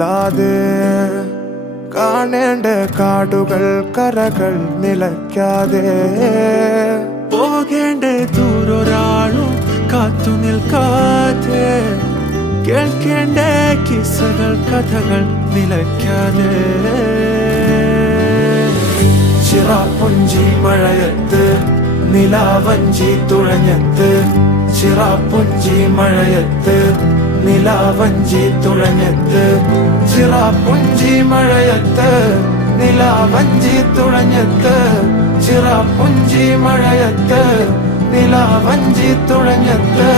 അല്ലാതെ കാണേണ്ട കാടുകൾ കരകൾ നിലയ്ക്കാതെ പോകേണ്ട ദൂരൊരാളും കാത്തു നിൽക്കാതെ കേൾക്കേണ്ട കിസ്സകൾ കഥകൾ നിലയ്ക്കാതെ ചിറാപ്പുഞ്ചി മഴയത്ത് നിലാവഞ്ചി തുഴഞ്ഞത്ത് ചിറാപ്പുഞ്ചി മഴയത്ത് നിലാവഞ്ചി തുഴഞ്ഞത്ത് ചിറാപ്പുഞ്ചി മഴയത്ത് നിലാവഞ്ചി തുഴഞ്ഞത്ത് ചിറാപ്പുഞ്ചി മഴയത്ത് നിലാവഞ്ചി തുഴഞ്ഞത്ത്